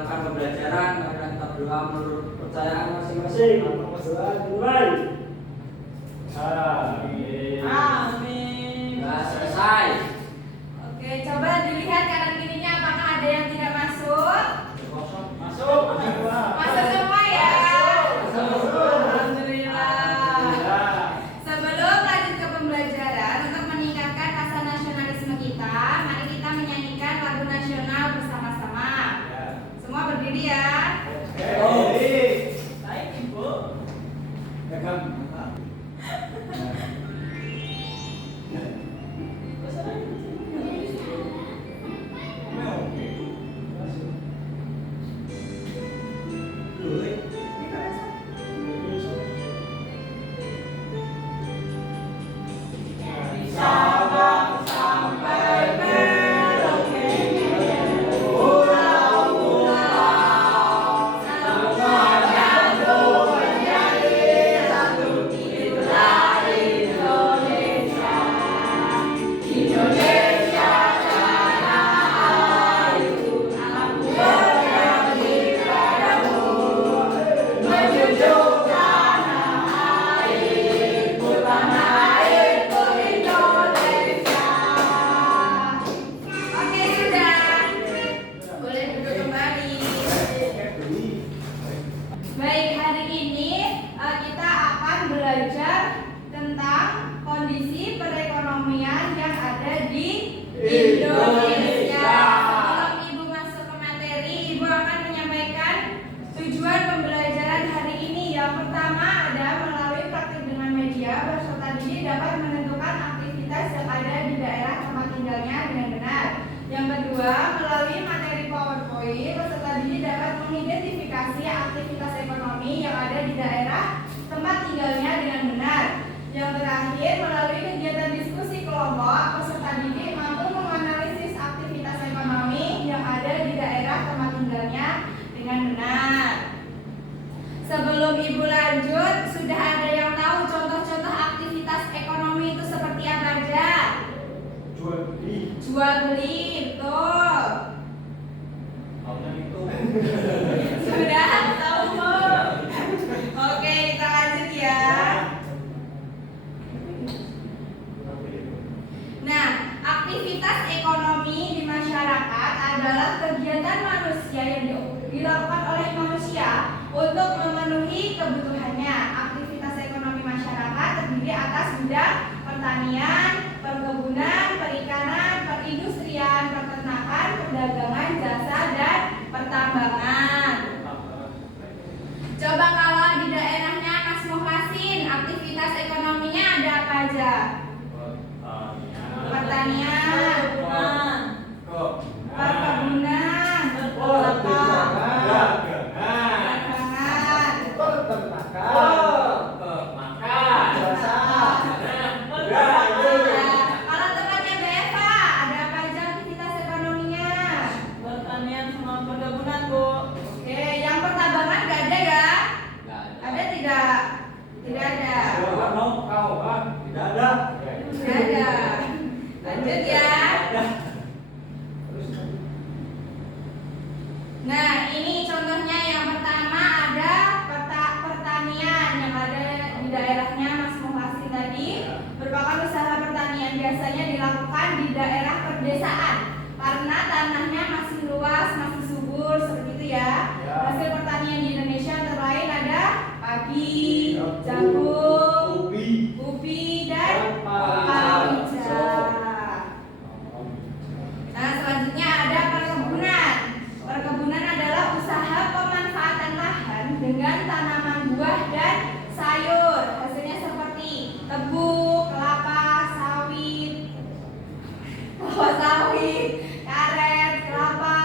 melakukan pembelajaran. Mari kita berdoa menurut kepercayaan masing-masing. Berdoa dimulai. Amin. Amin. Sudah selesai. Oke, coba dilihat kanan kirinya apakah ada yang tidak masuk? Masuk. Masuk semua ya. Masuk. Alhamdulillah. Sebelum lanjut ke pembelajaran, untuk meningkatkan rasa nasionalisme kita, mari kita menyanyikan lagu nasional bersama-sama. Semua berdiri ya. Baik, Ibu. Sabang sampai Merauke, pulau-pulau, semua nyambung menjadi satu. Itulah Indonesia. Indonesia tanah airku, aku berbakti padamu, menjunjung tanah airku, tanah airku Indonesia. Oke, sudah. Boleh duduk kembali. Baik, hari ini kita akan belajar tentang kondisi perekonomian yang ada di Indonesia. Sebelum Ibu masuk ke materi, Ibu akan menyampaikan tujuan pembelajaran hari ini. Yang pertama ada melalui praktik dengan media, peserta didik dapat menentukan aktivitas yang ada di daerah tempat tinggalnya dengan benar. Yang kedua, melalui materi PowerPoint, peserta didik dapat mengidentifikasi aktivitas ekonomi yang ada di daerah tempat tinggalnya dengan benar. Yang terakhir, melalui kegiatan diskusi kelompok, peserta didik mampu menganalisis aktivitas ekonomi yang ada di daerah tempat tinggalnya dengan benar. Sebelum Ibu lanjut, sudah ada yang tahu contoh-contoh aktivitas ekonomi itu seperti apa aja? Jual beli, betul. Sudah tahu belum? Oke, kita lanjut ya. Nah, aktivitas ekonomi di masyarakat adalah kegiatan manusia yang dilakukan oleh manusia untuk memenuhi kebutuhannya. Aktivitas ekonomi masyarakat terdiri atas bidang pertanian, perkebunan, perikanan, perindustrian, peternakan, perdagangan, jasa, dan pertambangan. Coba kalau di daerahnya Mas Muhsin, aktivitas ekonominya ada apa aja? Pertanian, perkebunan, dagangan, kalau tempatnya Beva, ada apa aja aktivitas ekonominya? Pertanian sama perkebunan, Bu. Oke, yang pertambangan nggak ada ya? Ada tidak? Tidak ada. Tidak ada. Tidak ada. Lanjut ya. Nah, ini contohnya yang pertama ada pertanian yang ada di daerahnya Mas Muhsin tadi. Merupakan usaha pertanian biasanya dilakukan di daerah pedesaan karena tanahnya masih luas, masih subur seperti itu ya. Hasil pertanian di Indonesia antara lain ada padi, jagung, ubi, dan palawija. Nah, selanjutnya ada perkebunan. Perkebunan adalah usaha pemanfaatan lahan dengan tanaman buah dan sayur. Hasilnya seperti tebu, kelapa sawit, karet, kelapa,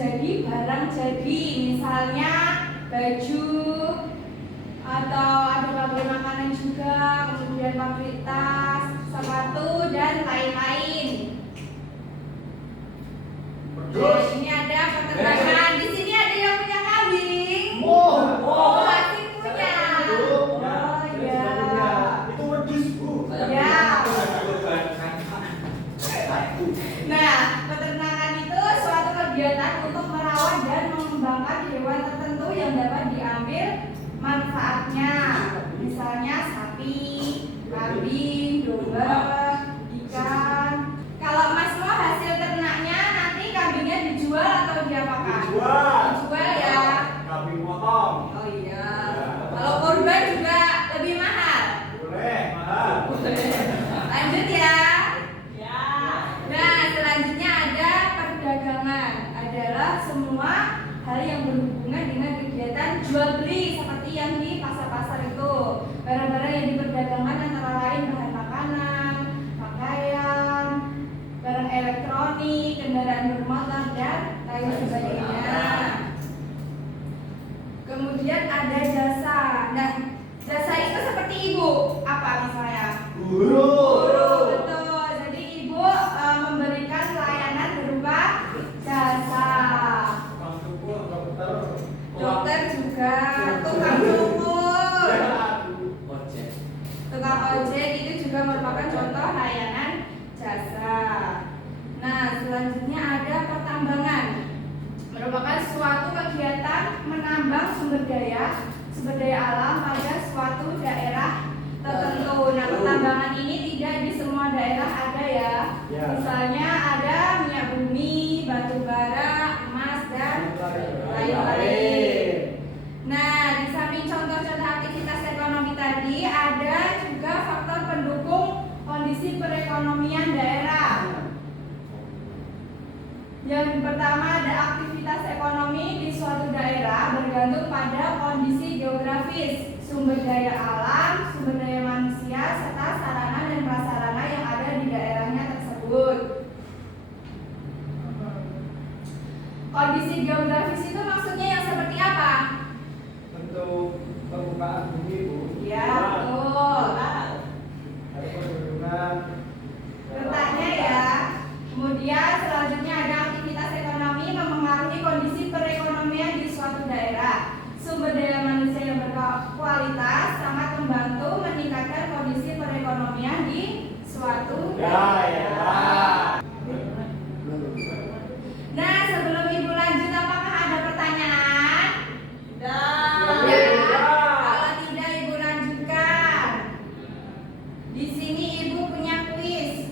menjadi barang jadi, misalnya baju atau ada pabrik makanan juga, kemudian pabrik tas, sepatu dan lain-lain. Nah, ini ada peternakan. Di sini ada yang punya kambing. Oh, masih punya. Oh ya. Itu wedus, Bu. Ya. Nah, peternakan itu suatu kegiatan untuk merawat dan mengembangkan hewan tertentu yang dapat diambil manfaatnya. Misalnya sapi, kambing, domba, ikan. Kalau Mas mau hasil ternaknya, nanti kambingnya dijual atau diapakan? Dijual ya. Kambing potong. Oh iya. Kalau kurban juga lebih mahal. Boleh, mahal. Lanjut ya. Ya. Nah, selanjutnya ada perdagangan. Adalah semua hal yang berhubungan dengan kegiatan jual beli seperti yang di pasar-pasar itu. Barang-barang yang diperdagangkan antara lain bahan makanan, pakaian, barang elektronik, kendaraan bermotor dan lain sebagainya. Kemudian ada jasa. Nah, jasa itu seperti ibu. Apa misalnya? Guru, betul. Jadi ibu memberikan pelayanan berupa jasa. Dokter juga, tukang cukur, tukang ojek itu juga merupakan contoh layanan jasa. Nah, selanjutnya ada pertambangan. Merupakan suatu kegiatan menambang sumber daya alam pada suatu daerah tertentu. Nah, pertambangan ini tidak di semua daerah ada ya. Misalnya ada minyak bumi, batu bara, emas dan lain-lain. Nah, di samping contoh-contoh aktivitas ekonomi tadi, ada juga faktor pendukung kondisi perekonomian daerah. Yang pertama ada aktivitas ekonomi di suatu daerah bergantung pada kondisi geografis, sumber daya alam, sumber daya manusia, serta sarana dan prasarana yang ada di daerahnya tersebut. Kondisi geografis itu maksudnya yang seperti apa? Bentuk permukaan bumi, Bu. Ya, betul. Ada pegunungan. Letaknya ya. Kemudian selanjutnya ada aktivitas ekonomi mempengaruhi kondisi perekonomian di suatu daerah. Sumber daya manusia yang berkualitas sangat membantu meningkatkan kondisi perekonomian di suatu daerah. Nah, sebelum Ibu lanjut, apakah ada pertanyaan? Ya. Kalau tidak, Ibu lanjutkan. Di sini Ibu punya kuis.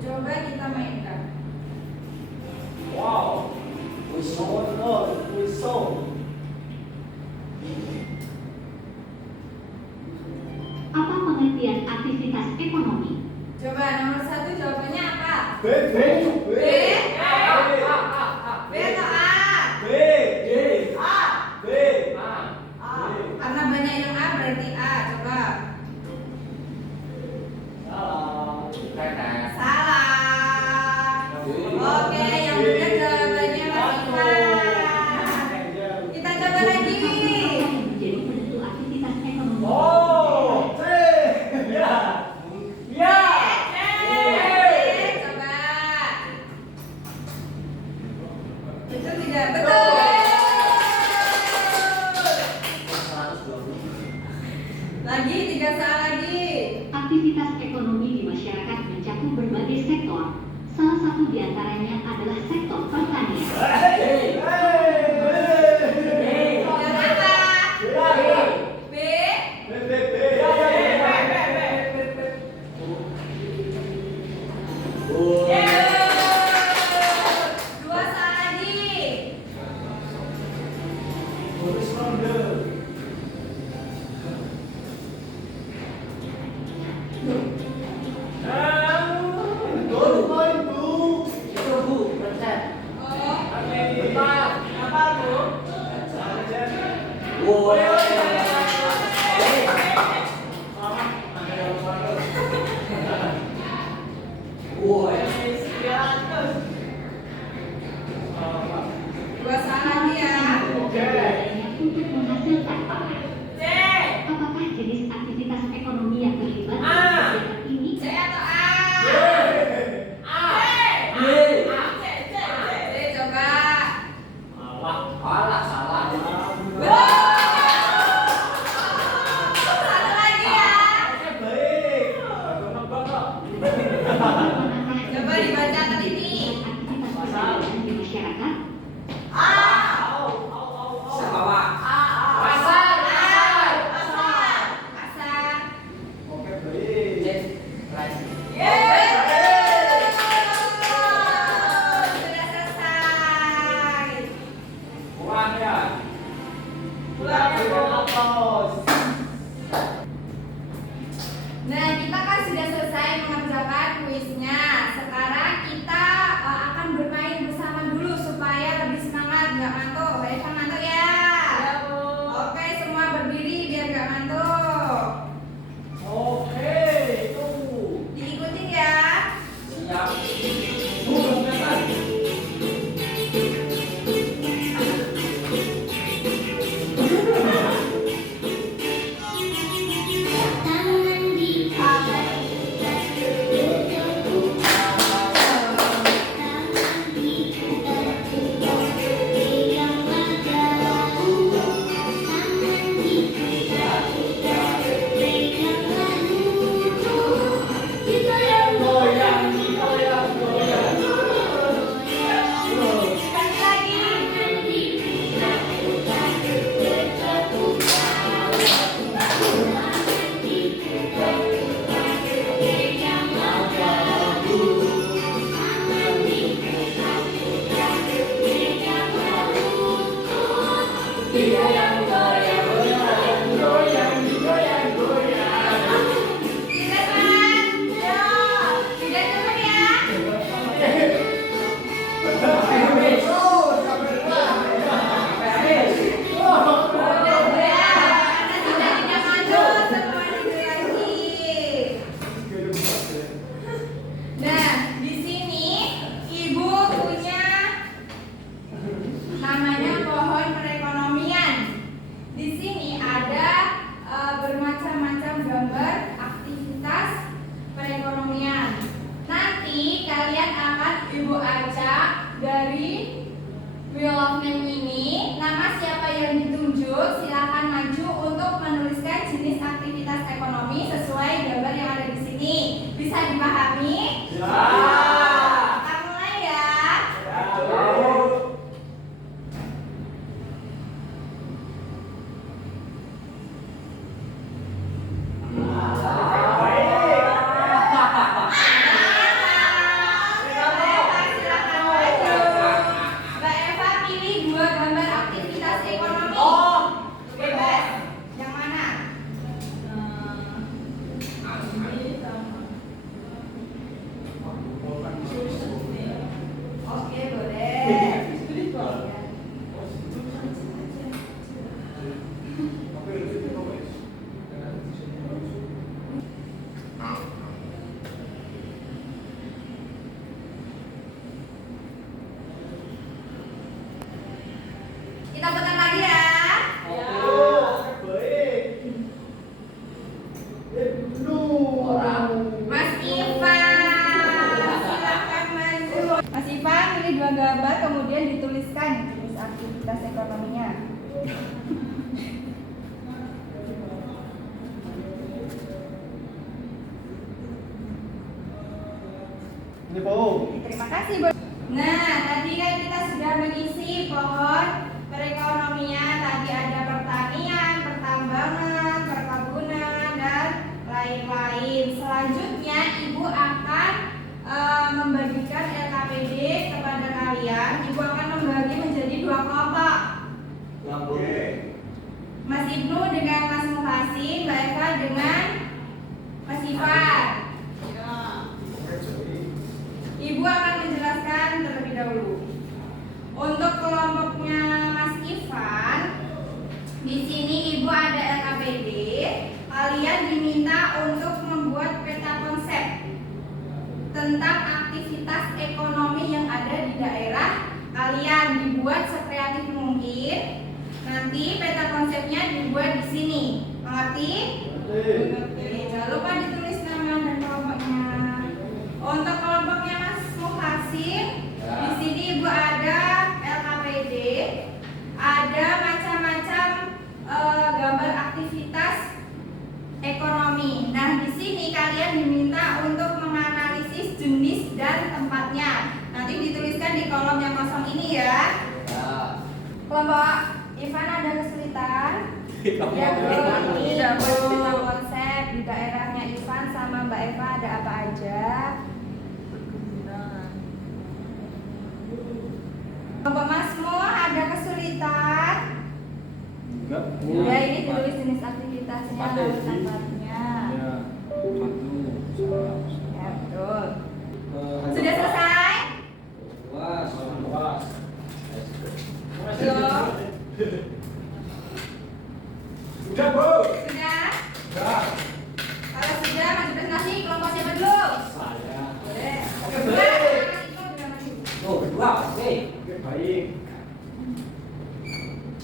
Coba kita mainkan. Wow. Apa pengertian aktivitas ekonomi? Coba nomor 1 jawabannya apa? B. B. B atau A? Karena banyak yang A berarti A. Coba. Salah. Oke, yang benar jawabannya Mas Ivan. Kita coba lagi. Menjadi penentu aktivitas ekonomi. Coba. Itu tidak betul. Lagi 3 salah lagi. Aktivitas ekonomi di masyarakat mencakup berbagai sektor. Salah satu di antaranya adalah sektor pertanian. Dan apa? B. Dua salah lagi. Oh. Woi. 300. Dua salah lagi ya. Diantaranya untuk menghasilkan pangan. C. Apakah jenis aktivitas ekonomi yang terlibat A. dalam kegiatan ini? C atau A? A. B. C. C coba. Alah salah. Satu lagi ya. Coba dibaca teliti. Aktivitas perdagangan di masyarakat. Siapa Pak? Pasar. Oke, baik. C. Right. Sudah selesai. Pulang ya. Pulang ya, Bu. Aplaus. Nah, kita kan sudah selesai mengerjakan kuisnya. Sekarang kita akan bermain bersama dulu supaya lebih semangat, nggak ngantuk. Baik, ngantuk ya. Ya, Bu. Oke, semua berdiri biar nggak ngantuk. Oke, itu. Diikutin ya. Siap. Bukan. Tangan di atas. Tangan di tertutup pegang wajahku. Tangan di tertutup pegang laluku. Digoyang Goyang, goyang goyang, goyang. Sekali lagi. tangan di putar-putar bertepuk tangan di putar-putar pegang wajahku. Tangan di putar-putar pegang laluku. Digoyang goyang goyang goyang goyang goyang. Sudah semangat? Ya. Sudah cukup ya? Sudah, karena sudah tidak mantul, semua digerakkan. Nah, di sini Ibu punya namanya pohon perekonomian. Di sini ada bermacam-macam gambar aktivitas perekonomian. Nanti kalian akan Ibu acak dari Wheel of Name ini. Nama siapa yang ditunjuk silakan maju untuk menuliskan jenis aktivitas ekonomi sesuai gambar yang ada di sini. Bisa dipahami? Ya. Kita mulai ya. Silakan maju. Mbak Eva pilih dua gambar aktivitas ekonomi. Bebas. Yang mana? Ini sama. Oke, boleh. Kita putar lagi ya. Mas Ivan, silakan maju. Mas Ivan pilih dua gambar kemudian dituliskan jenis aktivitas ekonominya. Ini Bu. Terima kasih, Bu. Nah, tadi kan kita sudah mengisi pohon perekonomian. Tadi ada pertanian, pertambangan, perkebunan, dan lain-lain. Selanjutnya, Ibu akan membagikan LKPD kepada kalian. Ibu akan membagi menjadi dua kelompok. Oke. Mas Ibnu dengan Mas Muhasin, Mbak Eva dengan Mas Ivan. Ya. Ibu akan menjelaskan terlebih dahulu. Untuk kelompoknya Mas Ivan, di sini Ibu ada LKPD. Kalian diminta untuk membuat peta konsep tentang aktivitas ekonomi yang ada di daerah kalian. Dibuat sekreatif mungkin. Nanti peta konsepnya dibuat di sini. Mengerti? Oke, jangan lupa ditulis nama dan kelompoknya. Untuk kelompoknya Mas Muhasin, di sini Ibu ada LKPD, ada macam-macam gambar aktivitas ekonomi. Nah, di sini kalian diminta untuk menganalisis jenis dan tempatnya. Nanti dituliskan di kolom yang kosong ini ya. Kelompok Ivan ada kesulitan. Ya, ini peta konsep di daerahnya Ivan sama Mbak Eva ada apa aja? Kelompok Masmu ada kesulitan. Enggak. Ya, ini ditulis jenis aktivitasnya lalu tempatnya. Ya. Ya, betul. Sudah selesai? Awas. Belum? Sudah, Bu. Sudah? Sudah. Kalau sudah, maju presentasi kelompok siapa dulu? Saya. Boleh. Oke, Dua, baik. Itu sudah maju. Oh, berdua, oke. Oke, baik.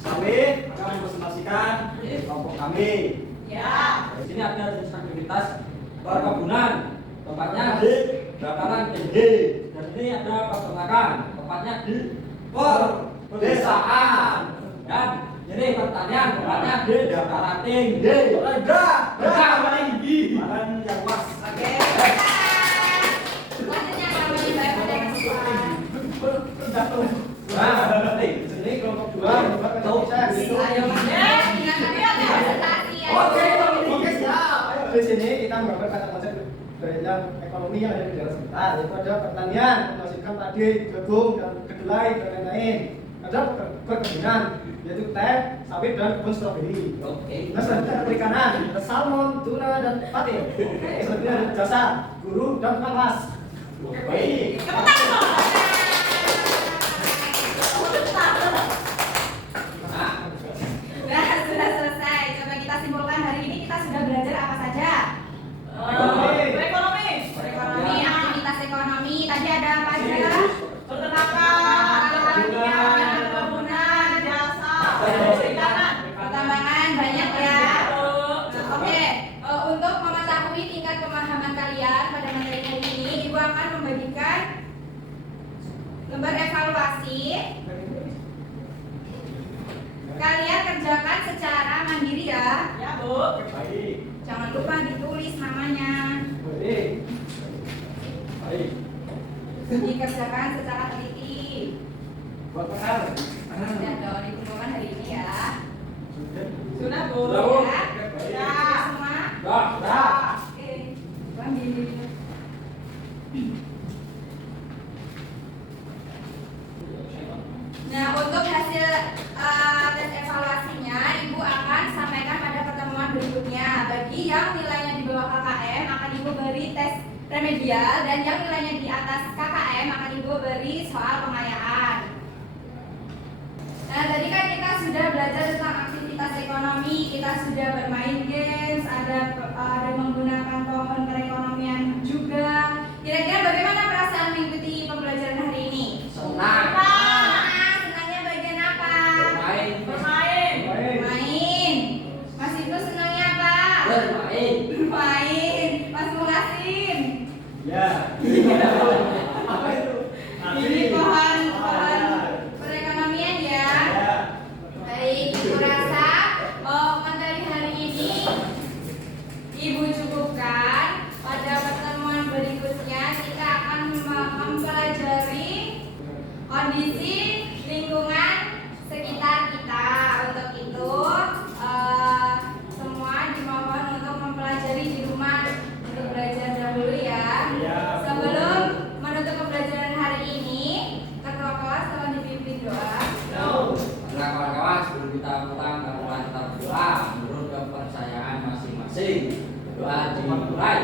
Kami akan mempresentasikan kelompok kami. Ya. Di sini ada jenis aktivitas perkebunan, tempatnya di dataran tinggi. Dan ini ada peternakan, tempatnya di pedesaan. Dan ini pertanian, tempatnya di dataran tinggi. Dataran tinggi. Bahan yang luas. Oke. Selanjutnya kami Mbak Eva ada kesulitan. Nah, di sini kelompok dua, Tuh, ayo mas. Ingat ada presentasi ya. Oke, siap. Ayo, di sini kita menggambar kata konsep yang ekonomi yang ada di daerah sekitar. Yaitu ada pertanian, menghasilkan tadi jagung dan kedelai dan lain-lain. Ada perkebunan, yaitu teh, sawit dan kebun stroberi. Oke. Nah, selanjutnya ada perikanan, ada salmon, tuna dan patin. Selanjutnya ada jasa, guru dan tukang las. Baik. Nah, sudah selesai. Coba kita simpulkan hari ini kita sudah belajar apa saja? Ekonomi. Ekonomi, aktivitas ekonomi. Tadi ada apa aja? Peternakan. Perkebunan, Jasa. Perikanan. pertambangan banyak ya. Nah, oke, untuk mengetahui tingkat pemahaman kalian pada materi hari ini, Ibu akan membagikan lembar evaluasi. Kalian kerjakan secara mandiri ya. Ya, Bu. Baik. Jangan lupa ditulis namanya. Baik. Baik. Dikerjakan secara teliti. Buat PR. Dan dong dikumpulkan hari ini ya. Sudah, Bu. Sudah, Bu. Ya. Ya. Semua. Dah. Oke. Ambil. Nah, untuk hasil tes evaluasinya, Ibu akan sampaikan pada pertemuan berikutnya. Bagi yang nilainya di bawah KKM, akan Ibu beri tes remedial, dan yang nilainya di atas KKM akan Ibu beri soal pengayaan. Nah, tadi kan kita sudah belajar tentang aktivitas ekonomi, kita sudah bermain games, ada menggunakan pohon perekonomian juga. Kira-kira bagaimana perasaan mengikuti pembelajaran hari ini? Senang. Senangnya bagian apa? Bermain. Bermain. Bermain. Mas Ibnu senangnya apa? Bermain. Bermain. Mas Muhasin. Ya. Apa itu? Ini pohon perekonomian ya. Ya. Baik, Ibu rasa materi hari ini Ibu cukupkan. Pada pertemuan berikutnya kita akan mempelajari kondisi lingkungan sekitar kita. Untuk itu semua dimohon untuk mempelajari di rumah untuk belajar dahulu ya. Iya. Sebelum menutup pembelajaran hari ini, ketua kelas tolong dipimpin doa. Nah, kawan-kawan, sebelum kita pulang, kawan-kawan tetap berdoa menurut kepercayaan masing-masing. Doa dimulai.